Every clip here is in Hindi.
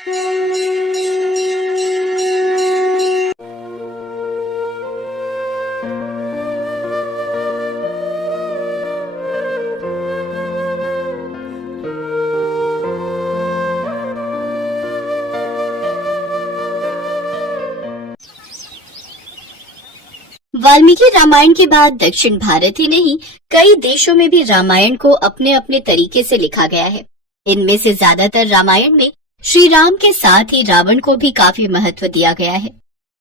वाल्मीकि रामायण के बाद दक्षिण भारत ही नहीं, कई देशों में भी रामायण को अपने अपने तरीके से लिखा गया है। इनमें से ज्यादातर रामायण में श्री राम के साथ ही रावण को भी काफी महत्व दिया गया है।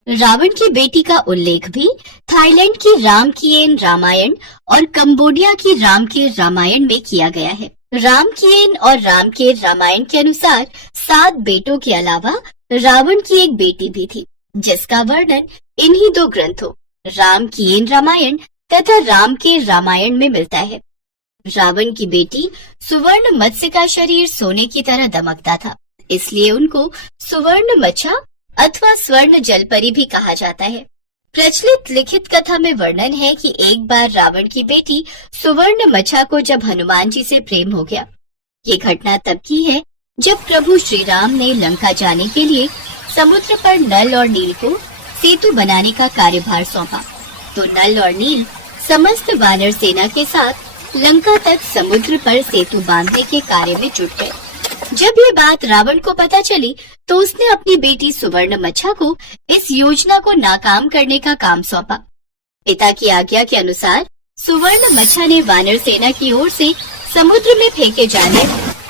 रावण की बेटी का उल्लेख भी थाईलैंड की रामकीयन रामायण और कंबोडिया की रामकीर रामायण में किया गया है। रामकीयन और रामकीर रामायण के अनुसार 7 बेटों के अलावा रावण की एक बेटी भी थी, जिसका वर्णन इन्हीं 2 ग्रंथों रामकीयन रामायण तथा रामकीर रामायण में मिलता है। रावण की बेटी सुवर्ण मत्स्य का शरीर सोने की तरह दमकता था, इसलिए उनको सुवर्ण मच्छा अथवा स्वर्ण जलपरी भी कहा जाता है। प्रचलित लिखित कथा में वर्णन है कि एक बार रावण की बेटी सुवर्ण मच्छा को जब हनुमान जी से प्रेम हो गया। ये घटना तब की है जब प्रभु श्री राम ने लंका जाने के लिए समुद्र पर नल और नील को सेतु बनाने का कार्यभार सौंपा, तो नल और नील समस्त वानर सेना के साथ लंका तक समुद्र पर सेतु बांधने के कार्य में जुट गए। जब ये बात रावण को पता चली तो उसने अपनी बेटी सुवर्ण मच्छा को इस योजना को नाकाम करने का काम सौंपा। पिता की आज्ञा के अनुसार सुवर्ण मच्छा ने वानर सेना की ओर से समुद्र में फेंके जाने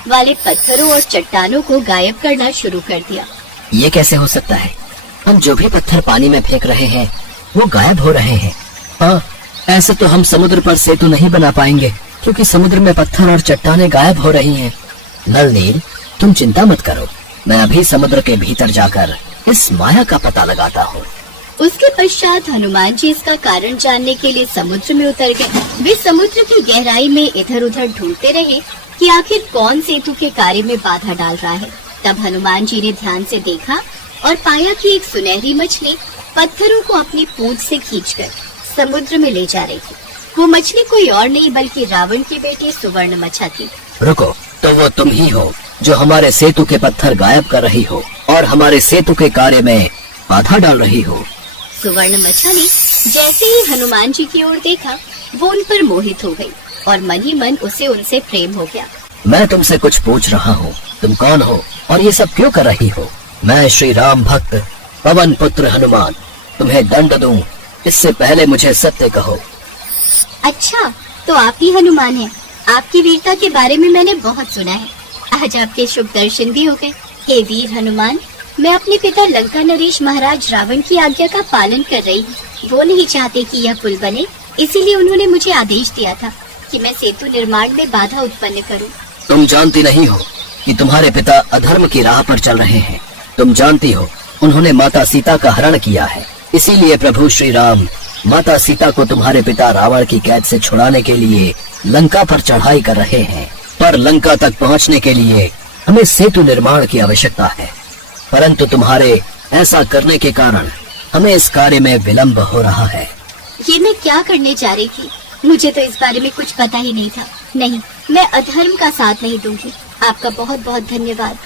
वाले पत्थरों और चट्टानों को गायब करना शुरू कर दिया। ये कैसे हो सकता है? हम जो भी पत्थर पानी में फेंक रहे हैं वो गायब हो रहे हैं। हाँ, ऐसे तो हम समुद्र पर सेतु नहीं बना पाएंगे, क्योंकि समुद्र में पत्थर और चट्टानें गायब हो रही हैं। नल नील, तुम चिंता मत करो, मैं अभी समुद्र के भीतर जाकर इस माया का पता लगाता हूँ। उसके पश्चात हनुमान जी इसका कारण जानने के लिए समुद्र में उतर गए। वे समुद्र की गहराई में इधर उधर ढूंढते रहे कि आखिर कौन सेतु के कार्य में बाधा डाल रहा है। तब हनुमान जी ने ध्यान से देखा और पाया कि एक सुनहरी मछली पत्थरों को अपनी पूंछ से खींचकर समुद्र में ले जा रही थी। वो मछली कोई और नहीं बल्कि रावण की बेटी सुवर्ण मच्छा थी। रुको, तो वो तुम ही हो जो हमारे सेतु के पत्थर गायब कर रही हो और हमारे सेतु के कार्य में बाधा डाल रही हो। सुवर्ण मच्छा ने जैसे ही हनुमान जी की ओर देखा, वो उन पर मोहित हो गई और मन ही मन उसे उनसे प्रेम हो गया। मैं तुमसे कुछ पूछ रहा हूँ, तुम कौन हो और ये सब क्यों कर रही हो? मैं श्री राम भक्त पवन पुत्र हनुमान तुम्हें दंड दूं, इससे पहले मुझे सत्य कहो। अच्छा, तो आप ही हनुमान हैं। आपकी वीरता के बारे में मैंने बहुत सुना है। आज आपके शुभ दर्शन भी हो गए। हे वीर हनुमान, मैं अपने पिता लंका नरेश महाराज रावण की आज्ञा का पालन कर रही हूँ। वो नहीं चाहते कि यह पुल बने, इसीलिए उन्होंने मुझे आदेश दिया था कि मैं सेतु निर्माण में बाधा उत्पन्न करूँ। तुम जानती नहीं हो कि तुम्हारे पिता अधर्म की राह पर चल रहे हैं। तुम जानती हो उन्होंने माता सीता का हरण किया है, इसीलिए प्रभु श्री राम माता सीता को तुम्हारे पिता रावण की कैद से छुड़ाने के लिए लंका पर चढ़ाई कर रहे हैं। पर लंका तक पहुंचने के लिए हमें सेतु निर्माण की आवश्यकता है, परंतु तुम्हारे ऐसा करने के कारण हमें इस कार्य में विलंब हो रहा है। ये मैं क्या करने जा रही थी? मुझे तो इस बारे में कुछ पता ही नहीं था। नहीं, मैं अधर्म का साथ नहीं दूंगी। आपका बहुत बहुत धन्यवाद।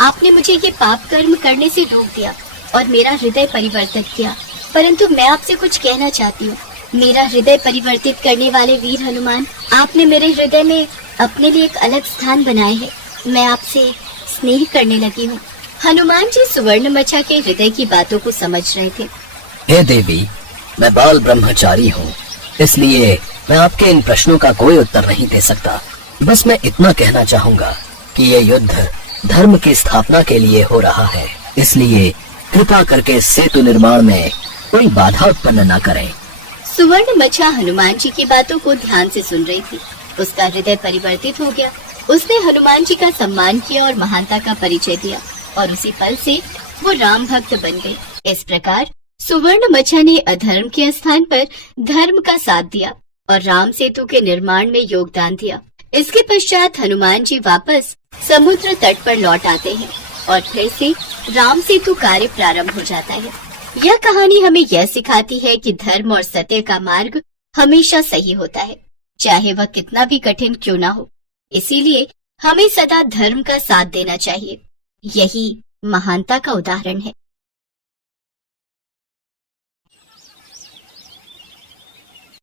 आपने मुझे ये पाप कर्म करने से रोक दिया और मेरा हृदय परिवर्तित किया। परंतु मैं आपसे कुछ कहना चाहती हूँ। मेरा हृदय परिवर्तित करने वाले वीर हनुमान, आपने मेरे हृदय में अपने लिए एक अलग स्थान बनाए है। मैं आपसे स्नेह करने लगी हूँ। हनुमान जी सुवर्ण मच्छा के हृदय की बातों को समझ रहे थे। हे देवी, मैं बाल ब्रह्मचारी हूँ, इसलिए मैं आपके इन प्रश्नों का कोई उत्तर नहीं दे सकता। बस मैं इतना कहना चाहूँगा कि ये युद्ध धर्म की स्थापना के लिए हो रहा है, इसलिए कृपा करके सेतु निर्माण में कोई बाधा उत्पन्न न करें। सुवर्ण मच्छा हनुमान जी की बातों को ध्यान से सुन रही थी। उसका हृदय परिवर्तित हो गया। उसने हनुमान जी का सम्मान किया और महानता का परिचय दिया और उसी पल से वो राम भक्त बन गए। इस प्रकार सुवर्ण मच्छा ने अधर्म के स्थान पर धर्म का साथ दिया और राम सेतु के निर्माण में योगदान दिया। इसके पश्चात हनुमान जी वापस समुद्र तट पर लौट आते हैं और फिर से राम सेतु कार्य प्रारंभ हो जाता है। यह कहानी हमें यह सिखाती है कि धर्म और सत्य का मार्ग हमेशा सही होता है, चाहे वह कितना भी कठिन क्यों ना हो। इसीलिए हमें सदा धर्म का साथ देना चाहिए। यही महानता का उदाहरण है।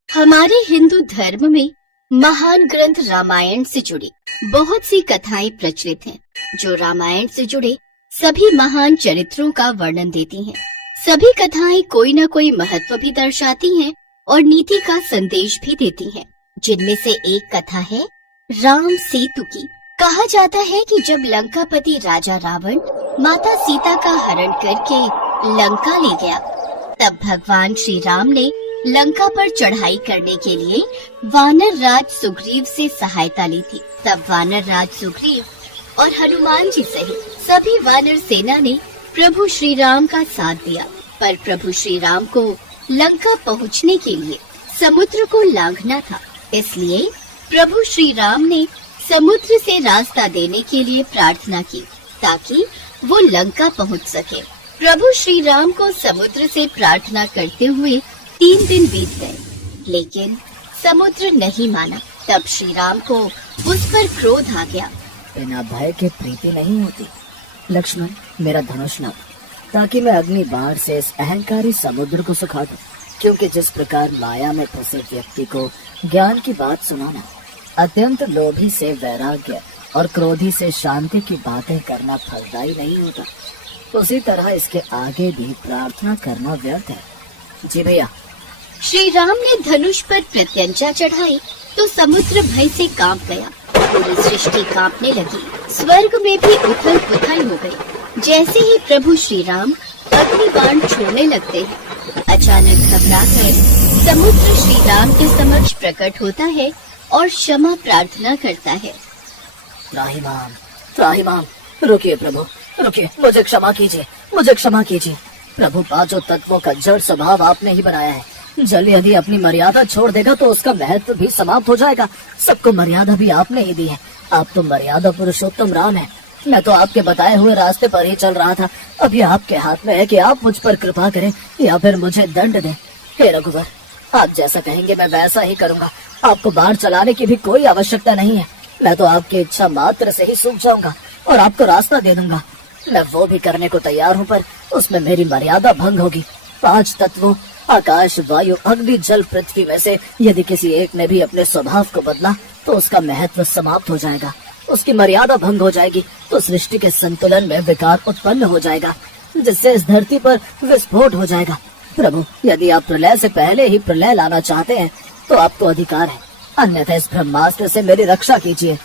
हमारे हिंदू धर्म में महान ग्रंथ रामायण से जुड़ी बहुत सी कथाएं प्रचलित हैं, जो रामायण से जुड़े सभी महान चरित्रों का वर्णन देती हैं। सभी कथाएं कोई न कोई महत्व भी दर्शाती हैं और नीति का संदेश भी देती हैं। जिनमें से एक कथा है राम सेतु की। कहा जाता है कि जब लंकापति राजा रावण माता सीता का हरण करके लंका ले गया, तब भगवान श्री राम ने लंका पर चढ़ाई करने के लिए वानर राज सुग्रीव से सहायता ली थी। तब वानर राज सुग्रीव और हनुमान जी सहित सभी वानर सेना ने प्रभु श्री राम का साथ दिया, पर प्रभु श्री राम को लंका पहुंचने के लिए समुद्र को लांघना था। इसलिए प्रभु श्री राम ने समुद्र से रास्ता देने के लिए प्रार्थना की ताकि वो लंका पहुंच सके। प्रभु श्री राम को समुद्र से प्रार्थना करते हुए 3 दिन बीत गए, लेकिन समुद्र नहीं माना। तब श्री राम को उस पर क्रोध आ गया। बिना भय के प्रीति नहीं होती। लक्ष्मण, मेरा धनुष नाप, ताकि मैं अग्नि बाण से इस अहंकारी समुद्र को सुखा दूं। क्योंकि जिस प्रकार माया में फंसे व्यक्ति को ज्ञान की बात सुनाना, अत्यंत लोभी से वैराग्य और क्रोधी से शांति की बातें करना फलदायी नहीं होता, उसी तरह इसके आगे भी प्रार्थना करना व्यर्थ है। जी भैया। श्री राम ने धनुष पर प्रत्यंचा चढ़ाई तो समुद्र भय से कांप गया। पूरी सृष्टि कांपने लगी, स्वर्ग में भी उथल पुथल हो गई। जैसे ही प्रभु श्री राम अग्नि बाण छोड़ने लगते हैं, अचानक घबराकर समुद्र श्री राम के समक्ष प्रकट होता है और क्षमा प्रार्थना करता है। त्राहिमाम, त्राहिमाम, रुकिए प्रभु, रुकिए, मुझे क्षमा कीजिए, मुझे क्षमा कीजिए। प्रभु, 5 तत्वों का जड़ स्वभाव आपने ही बनाया है। जल यदि अपनी मर्यादा छोड़ देगा तो उसका महत्व भी समाप्त हो जाएगा। सबको मर्यादा भी आपने ही दी है। आप तो मर्यादा पुरुषोत्तम राम है। मैं तो आपके बताए हुए रास्ते पर ही चल रहा था। अभी आपके हाथ में है कि आप मुझ पर कृपा करें या फिर मुझे दंड दें। हे रघुवर, आप जैसा कहेंगे मैं वैसा ही करूँगा। आपको बाढ़ चलाने की भी कोई आवश्यकता नहीं है। मैं तो आपकी इच्छा मात्र से ही सूख जाऊंगा और आपको रास्ता दे दूंगा। मैं वो भी करने को तैयार हूँ, पर उसमें मेरी मर्यादा भंग होगी। 5 तत्वों आकाश, वायु, अग्नि, जल, पृथ्वी में से यदि किसी एक ने भी अपने स्वभाव को बदला तो उसका महत्व समाप्त हो जाएगा, उसकी मर्यादा भंग हो जाएगी, तो सृष्टि के संतुलन में विकार उत्पन्न हो जाएगा, जिससे इस धरती पर विस्फोट हो जाएगा। प्रभु, यदि आप प्रलय से पहले ही प्रलय लाना चाहते हैं तो आपको अधिकार है, अन्यथा इस ब्रह्मास्त्र से मेरी रक्षा कीजिए।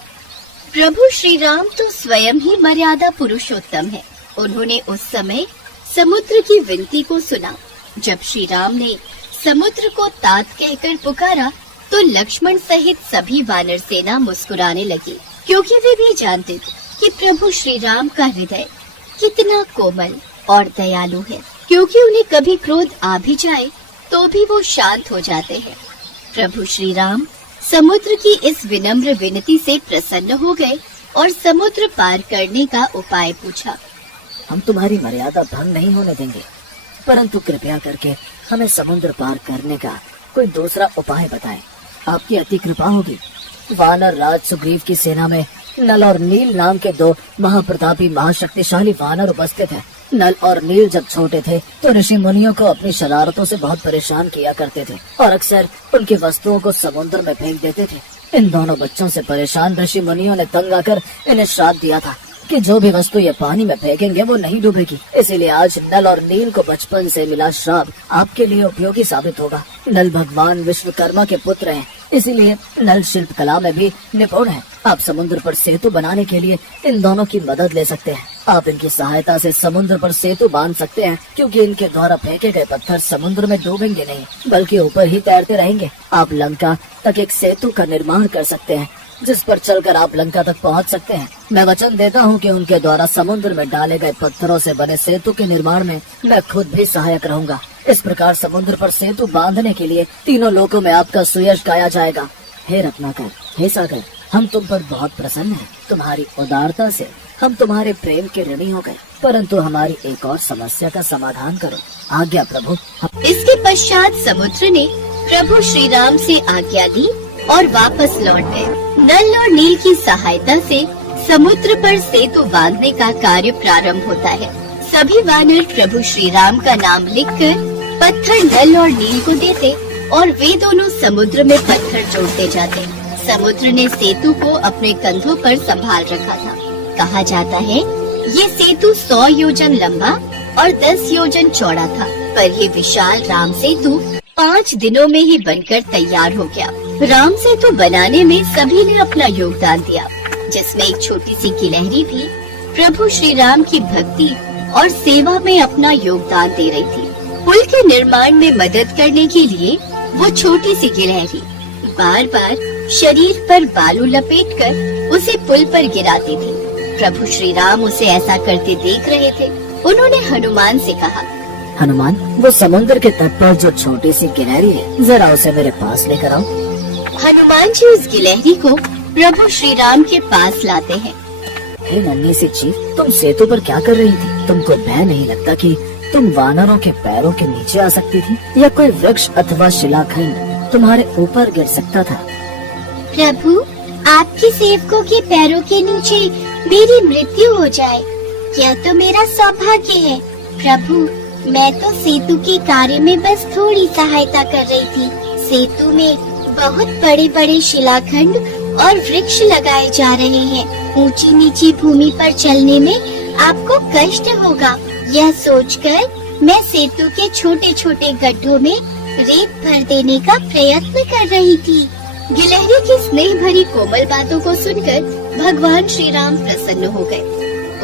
प्रभु श्री राम तो स्वयं ही मर्यादा पुरुषोत्तम है। उन्होंने उस समय समुद्र की विनती को सुना। जब श्री राम ने समुद्र को तात कहकर पुकारा तो लक्ष्मण सहित सभी वानर सेना मुस्कुराने लगी, क्योंकि वे भी जानते थे कि प्रभु श्री राम का हृदय कितना कोमल और दयालु है। क्योंकि उन्हें कभी क्रोध आ भी जाए तो भी वो शांत हो जाते हैं। प्रभु श्री राम समुद्र की इस विनम्र विनती से प्रसन्न हो गए और समुद्र पार करने का उपाय पूछा। हम तुम्हारी मर्यादा भंग नहीं होने देंगे, परंतु कृपया करके हमें समुद्र पार करने का कोई दूसरा उपाय बताएं। आपकी अति कृपा होगी। वानर राज सुग्रीव की सेना में नल और नील नाम के 2 महाप्रतापी महाशक्तिशाली वानर उपस्थित हैं। नल और नील जब छोटे थे तो ऋषि मुनियों को अपनी शरारतों से बहुत परेशान किया करते थे और अक्सर उनकी वस्तुओं को समुद्र में फेंक देते थे। इन दोनों बच्चों से परेशान ऋषि मुनियों ने तंग आकर इन्हें श्राप दिया था कि जो भी वस्तु ये पानी में फेंकेंगे वो नहीं डूबेगी। इसीलिए आज नल और नील को बचपन से मिला श्राप आपके लिए उपयोगी साबित होगा। नल भगवान विश्वकर्मा के पुत्र हैं, इसीलिए नल शिल्प कला में भी निपुण है। आप समुद्र पर सेतु बनाने के लिए इन दोनों की मदद ले सकते हैं। आप इनकी सहायता से समुद्र पर सेतु बांध सकते हैं, क्योंकि इनके द्वारा फेंके गए पत्थर समुद्र में डूबेंगे नहीं, बल्कि ऊपर ही तैरते रहेंगे। आप लंका तक एक सेतु का निर्माण कर सकते हैं, जिस पर चलकर आप लंका तक पहुंच सकते हैं। मैं वचन देता हूं कि उनके द्वारा समुद्र में डाले गए पत्थरों से बने सेतु के निर्माण में मैं खुद भी सहायक रहूंगा। इस प्रकार समुद्र पर सेतु बांधने के लिए तीनों लोकों में आपका सुयश गाया जाएगा। हे रत्नाकर, हे सागर, हम तुम पर बहुत प्रसन्न हैं। तुम्हारी उदारता से हम तुम्हारे प्रेम के ऋणी हो गए, परंतु हमारी एक और समस्या का समाधान करो। आज्ञा प्रभु। इसके पश्चात समुद्र ने प्रभु श्री राम से आज्ञा ली और वापस लौट गए। नल और नील की सहायता से समुद्र पर सेतु बांधने का कार्य प्रारंभ होता है। सभी वानर प्रभु श्री राम का नाम लिखकर पत्थर नल और नील को देते और वे दोनों समुद्र में पत्थर जोड़ते जाते। समुद्र ने सेतु को अपने कंधों पर संभाल रखा था। कहा जाता है ये सेतु 100 योजन लंबा और 10 योजन चौड़ा था, पर ये विशाल राम सेतु 5 दिनों में ही बनकर तैयार हो गया। राम सेतु बनाने में सभी ने अपना योगदान दिया, जिसमें एक छोटी सी गिलहरी भी प्रभु श्री राम की भक्ति और सेवा में अपना योगदान दे रही थी। पुल के निर्माण में मदद करने के लिए वो छोटी सी गिलहरी बार बार शरीर पर बालू लपेटकर उसे पुल पर गिराती थी। प्रभु श्री राम उसे ऐसा करते देख रहे थे। उन्होंने हनुमान से कहा, हनुमान, वो समुद्र के तट पर जो छोटी सी गिलहरी है, जरा उसे मेरे पास लेकर आओ। हनुमान जी उस गिलहरी को प्रभु श्री राम के पास लाते हैं। हे नन्ही सी चीज, तुम सेतु पर क्या कर रही थी? तुमको भय नहीं लगता कि तुम वानरों के पैरों के नीचे आ सकती थी, या कोई वृक्ष अथवा शिलाखंड तुम्हारे ऊपर गिर सकता था? प्रभु, आपके सेवकों के पैरों के नीचे मेरी मृत्यु हो जाए, यह तो मेरा सौभाग्य है। प्रभु, मैं तो सेतु के कार्य में बस थोड़ी सहायता कर रही थी। सेतु में बहुत बड़े बड़े शिलाखंड और वृक्ष लगाए जा रहे हैं। ऊंची नीची भूमि पर चलने में आपको कष्ट होगा, यह सोचकर मैं सेतु के छोटे छोटे गड्ढों में रेत भर देने का प्रयत्न कर रही थी। गिलहरी की स्नेह भरी कोमल बातों को सुनकर भगवान श्री राम प्रसन्न हो गए।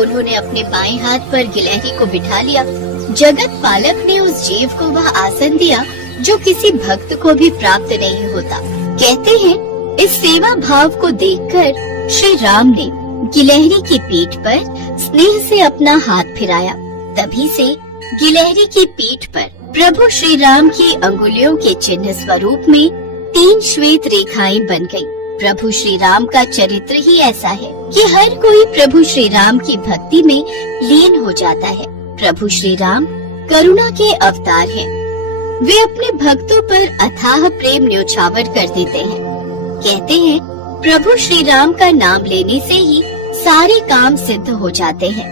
उन्होंने अपने बाएं हाथ पर गिलहरी को बिठा लिया। जगत पालक ने उस जीव को वह आसन दिया जो किसी भक्त को भी प्राप्त नहीं होता। कहते हैं इस सेवा भाव को देखकर श्री राम ने गिलहरी की पीठ पर स्नेह से अपना हाथ फिराया। तभी से गिलहरी की पीठ पर प्रभु श्री राम की अंगुलियों के चिन्ह स्वरूप में 3 श्वेत रेखाएं बन गयी। प्रभु श्री राम का चरित्र ही ऐसा है कि हर कोई प्रभु श्री राम की भक्ति में लीन हो जाता है। प्रभु श्री राम करुणा के अवतार हैं। वे अपने भक्तों पर अथाह प्रेम न्योछावर कर देते हैं। कहते हैं प्रभु श्री राम का नाम लेने से ही सारे काम सिद्ध हो जाते हैं।